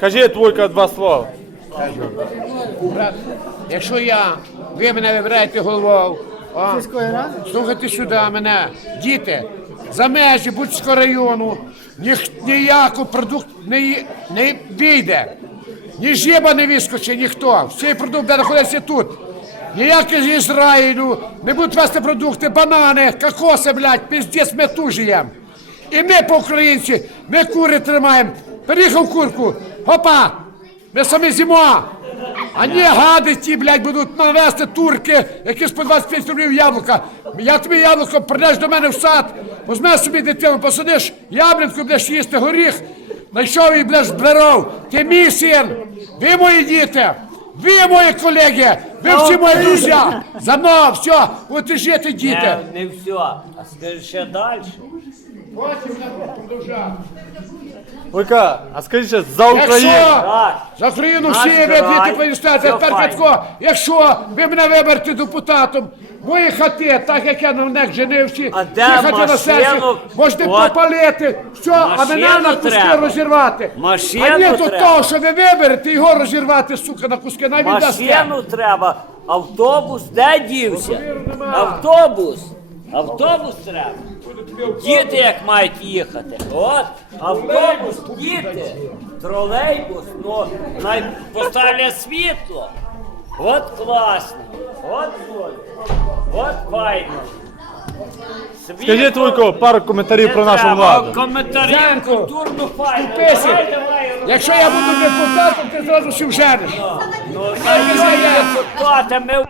Кажи твойка два слова. Брат, якщо я, ви мене вибираєте головою, о, слухайте сюди мене, діти, за межі Буцького району ніх, ніяку продукт не, не війде. Ні жіба не вискочить, ніхто. Всі продукт буде знаходитися тут. Ніякі з Ізраїлю не будуть вести продукти, банани, кокоси, блядь, піздець, ми тужіємо. І ми по-українці, ми кури тримаємо. Переїхав курку, гопа, ми самі зімо. А не гади ті, блядь, будуть навести турки, якісь по 25 рублів яблука. Я тобі яблуко прийдеш до мене в сад, візьмеш собі дитину, посадиш яблунку, будеш їсти горіх, знайшов і будеш бреров. Ти мій син, ви мої діти, ви мої колеги, ви всі мої друзі. За мною, все, от і жити, діти. Не, не все. А скажи ще далі. Потім. Войка, а скажи ще за Україну. Якщо за Україну Наш всі відвідати все тепер файно. Петко, якщо ви мене виберете депутатом, мої хати, так як я на них женився, А всі де хати на машину? серці, можете От. попалити, все, а мене Машину на куски треба. розірвати. Машину а ні, то треба. того, що ви виберете, його розірвати, сука, на куски, навіть дасте. Машину треба. Автобус де дівся? Автобус. Автобус треба. Діти як мають їхати. От, автобус, діти. Тролейбус, ну, най поставлять світло. От класно. От. От файно. Світло. Скажи твойко пару коментарів про нашу треба, владу. Коментарі Зянко, культурно файно. Давай, Якщо я буду депутатом, ти зразу всі вженеш. Ну, та й ми депутати, ми